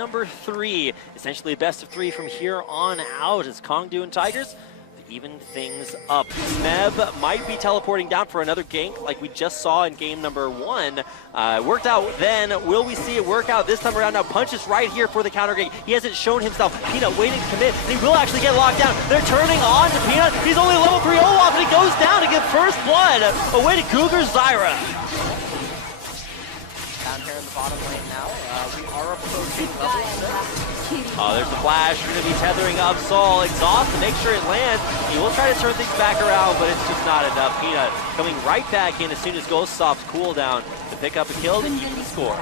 number 3. Essentially best of 3 from here on out as Kongdoo and Tigers even things up. Smeb might be teleporting down for another gank like we just saw in game number 1. Worked out then. Will we see it work out this time around? Now Punch is right here for the counter gank. He hasn't shown himself. Peanut waiting to commit, and he will actually get locked down. They're turning on to Peanut. He's only level 3 Olaf, and he goes down to get first blood. Away to Cougar Zyra. Down here in the bottom lane now. We are approaching level 6. Oh, there's the flash. We're going to be tethering up Soul. Exhaust to make sure it lands. He will try to turn things back around, but it's just not enough. Peanut coming right back in as soon as Ghost stops cooldown to pick up a kill to keep the score.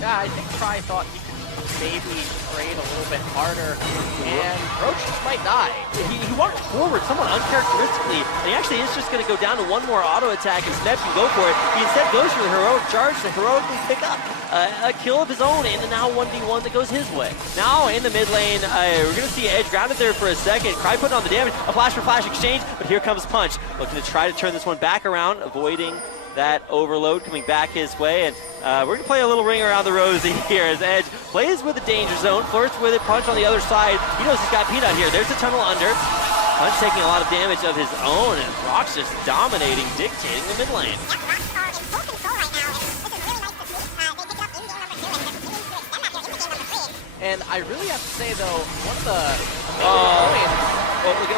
Yeah, I think Try thought he could maybe trade a little bit harder, and Roach just might die. He walked forward somewhat uncharacteristically, and he actually is just going to go down to one more auto attack, and Smeb can go for it. He instead goes for the heroic charge to heroically pick up a kill of his own, and now 1v1 that goes his way. Now in the mid lane, we're going to see Edge grounded there for a second. Cry putting on the damage, a flash for flash exchange, but here comes Punch, looking to try to turn this one back around, avoiding that overload coming back his way, and we're going to play a little ring around the rosy here as Edge plays with the danger zone, flirts with it, Punch on the other side. He knows he's got Peanut here. There's a tunnel under. Punch taking a lot of damage of his own, and ROX just dominating, dictating the mid lane. And I really have to say, though, one of the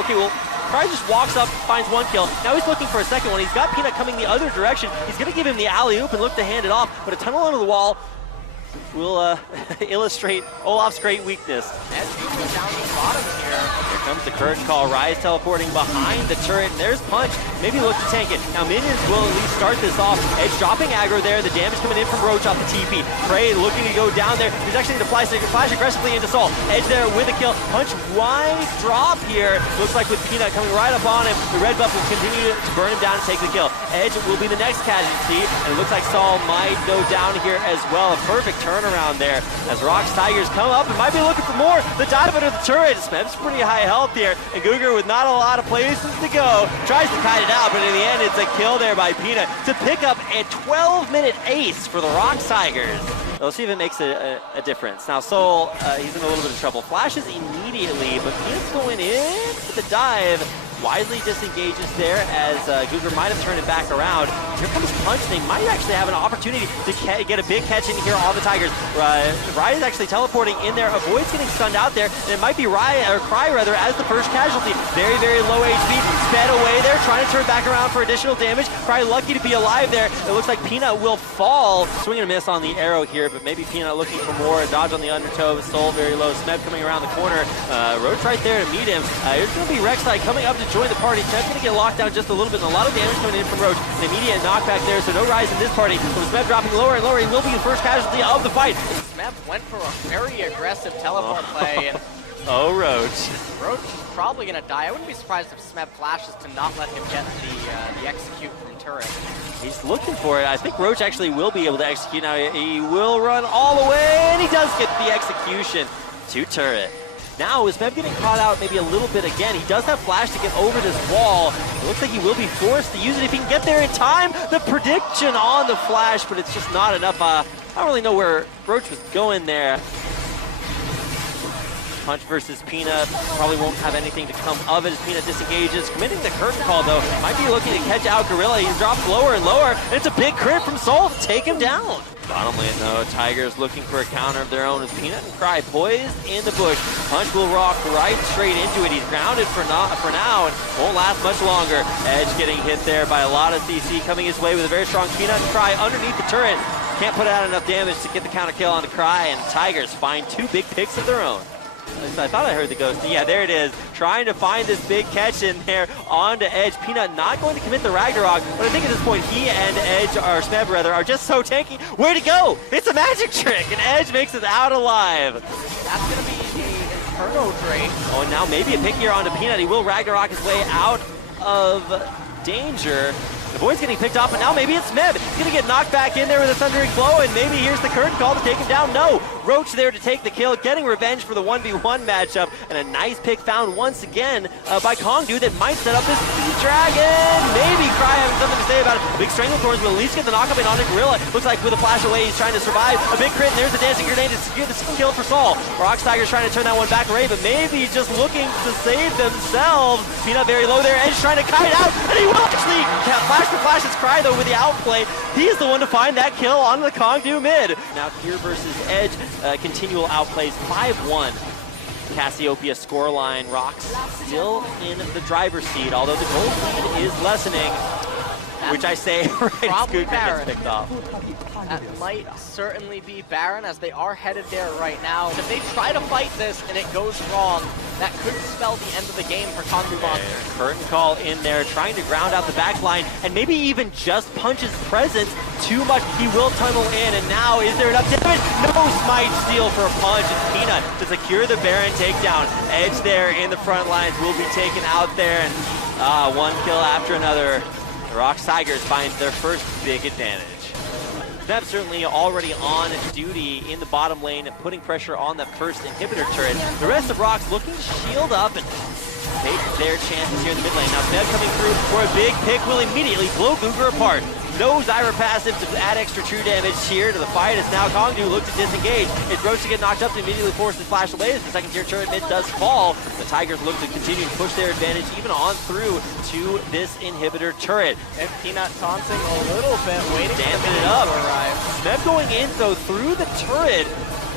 okay, well, Cry just walks up, finds one kill. Now he's looking for a second one. He's got Peanut coming the other direction. He's going to give him the alley-oop and look to hand it off, but a tunnel under the wall will illustrate Olaf's great weakness. Edge moving down the bottom here. Here comes the curtain call. Rise teleporting behind the turret, and there's Punch. Maybe look to tank it. Now minions will at least start this off. Edge dropping aggro there. The damage coming in from Roach off the TP. Prey looking to go down there. He's actually going to flash aggressively into Soul. Edge there with a kill. Punch wide drop here. Looks like with Peanut coming right up on him, the red buff will continue to burn him down and take the kill. Edge will be the next casualty, and it looks like Saul might go down here as well. A perfect turnaround there as ROX Tigers come up and might be looking for more. The dive under the turret. Smeb's pretty high health here, and Cougar with not a lot of places to go tries to kite it out, but in the end it's a kill there by Peanut to pick up a 12-minute ace for the ROX Tigers. Let's see if it makes a difference. Now Soul, he's in a little bit of trouble. Flashes immediately, but Peanut's going in for the dive. Wisely disengages there as Cougar might have turned it back around. Here comes Punch. They might actually have an opportunity to get a big catch in here on the Tigers. Riot is actually teleporting in there, avoids getting stunned out there, and it might be Cry as the first casualty. Very, very low HP, sped away there, trying to turn back around for additional damage. Cry lucky to be alive there. It looks like Peanut will fall. Swing and a miss on the arrow here, but maybe Peanut looking for more. Dodge on the undertow, Soul very low. Smeb coming around the corner. Roach right there to meet him. There's going to be Rek'Sai coming up to join the party. Smeb's going to get locked down just a little bit, and a lot of damage coming in from Roach. An immediate knockback there, so no rise in this party. With Smeb dropping lower and lower, he will be the first casualty of the fight. Smeb went for a very aggressive teleport play, and Roach. Roach is probably going to die. I wouldn't be surprised if Smeb flashes to not let him get the execute from turret. He's looking for it. I think Roach actually will be able to execute. Now he will run all the way, and he does get the execution to turret. Now, is Smeb getting caught out maybe a little bit again? He does have flash to get over this wall. It looks like he will be forced to use it if he can get there in time. The prediction on the flash, but it's just not enough. I don't really know where Roach was going there. Punch versus Peanut. Probably won't have anything to come of it as Peanut disengages. Committing the curtain call, though. Might be looking to catch out Gorilla. He drops lower and lower, and it's a big crit from Soul to take him down. Bottom lane, though, Tigers looking for a counter of their own as Peanut and Cry poised in the bush. Punch will rock right straight into it. He's grounded for now and won't last much longer. Edge getting hit there by a lot of CC coming his way with a very strong Peanut and Cry underneath the turret. Can't put out enough damage to get the counter kill on the Cry, and Tigers find 2 big picks of their own. I thought I heard the ghost. Yeah, there it is. Trying to find this big catch in there onto Edge. Peanut not going to commit the Ragnarok, but I think at this point he and Edge, or Smeb rather, are just so tanky. Where to go? It's a magic trick, and Edge makes it out alive. That's going to be the Inferno Drake. Oh, and now maybe a pick here onto Peanut. He will Ragnarok his way out of danger. The boy's getting picked off, and now maybe it's Smeb. He's going to get knocked back in there with a Thundering Blow, and maybe here's the curtain call to take him down. No, Roach there to take the kill, getting revenge for the 1v1 matchup, and a nice pick found once again by Kongdoo that might set up this dragon. Maybe Cry having something to say about it. Big Stranglethorns will at least get the knockup in on a Gorilla. Looks like with a flash away, he's trying to survive. A big crit, and there's the dancing grenade to secure the second kill for Saul. ROX Tiger's trying to turn that one back away, but maybe just looking to save themselves. Peanut very low there, Edge trying to kite out, and he will actually flash the flash his cry though with the outplay. He's the one to find that kill on the Kongdoo mid. Now here versus Edge, continual outplays 5-1. Cassiopeia scoreline. ROX still in the driver's seat, although the gold lead is lessening. Which I say right as Cougar gets picked off. That might certainly be Baron, as they are headed there right now. If they try to fight this and it goes wrong, that could spell the end of the game for Kongdoo Monsters. Curtain call in there, trying to ground out the back line, and maybe even just punches presence too much. He will tunnel in, and now is there enough damage? No, smite steal for a punch, and Peanut to secure the Baron takedown. Edge there in the front lines will be taken out there, and one kill after another. The ROX Tigers find their first big advantage. Snap certainly already on duty in the bottom lane, putting pressure on that first inhibitor turret. The rest of ROX looking to shield up and take their chances here in the mid lane. Now Snap coming through for a big pick will immediately blow Cougar apart. No Zyra passive to add extra true damage here to the fight, as now Kongdoo looks to disengage. It's Roach to get knocked up to immediately force the flash away as the second tier turret mid does fall. The Tigers look to continue to push their advantage even on through to this inhibitor turret. And Peanut taunting a little bit, waiting damping it up. Meb going in though through the turret,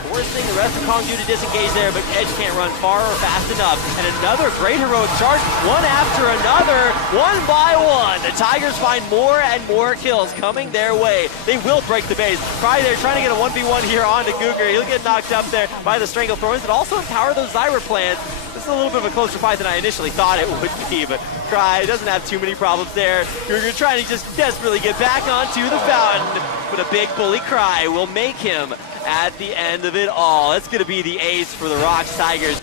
forcing the rest of Kongdoo to disengage there, but Edge can't run far or fast enough. And another great heroic charge, one after another, one by one. The Tigers find more and more kills coming their way. They will break the base. Cry there trying to get a 1v1 here onto Cougar. He'll get knocked up there by the Stranglethorns and also empower those Zyra plans. This is a little bit of a closer fight than I initially thought it would be, but Cry doesn't have too many problems there. Cougar trying to just desperately get back onto the fountain, but a big bully Cry will make him at the end of it all. That's going to be the ace for the ROX Tigers.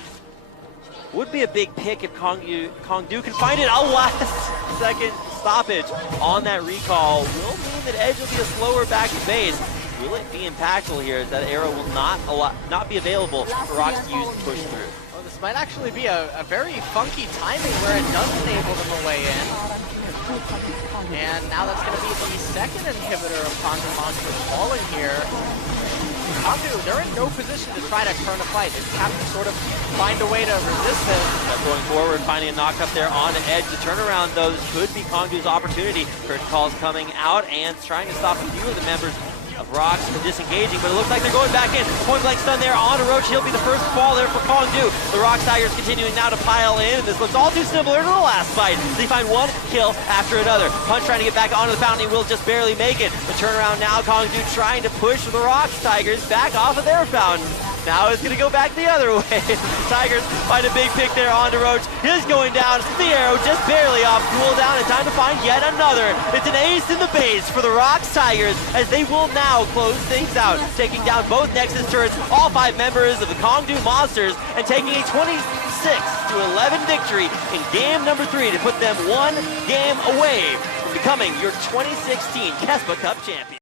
Would be a big pick if Kongdoo can find it. A last second stoppage on that recall will mean that Edge will be a slower back to base. Will it be impactful here, as that arrow will not be available for ROX to use to push through? Well, this might actually be a very funky timing where it does enable them away in. And now that's going to be the second inhibitor of Kongdoo Monsters falling here. Kongdoo, they're in no position to try to turn a fight. They just have to sort of find a way to resist this. Going forward, finding a knock up there on Edge. The turnaround, though, this could be Kongdoo's opportunity. Curtain calls coming out and trying to stop a few of the members of ROX from disengaging, but it looks like they're going back in. Point blank stun there on Roach. He'll be the first to fall there for Kongdoo. The ROX Tigers continuing now to pile in, and this looks all too similar to the last fight. They find one kill after another. Punch trying to get back onto the fountain. He will just barely make it. The turnaround now, Kongdoo trying to push the ROX Tigers back off of their fountain. Now it's going to go back the other way. Tigers find a big pick there onto Roach. He's going down. The arrow just barely off cooldown, and time to find yet another. It's an ace in the base for the ROX Tigers, as they will now close things out, taking down both Nexus turrets, all 5 members of the Kongdoo Monsters, and taking a 26-11 victory in game number 3 to put them one game away from becoming your 2016 KeSPA Cup champion.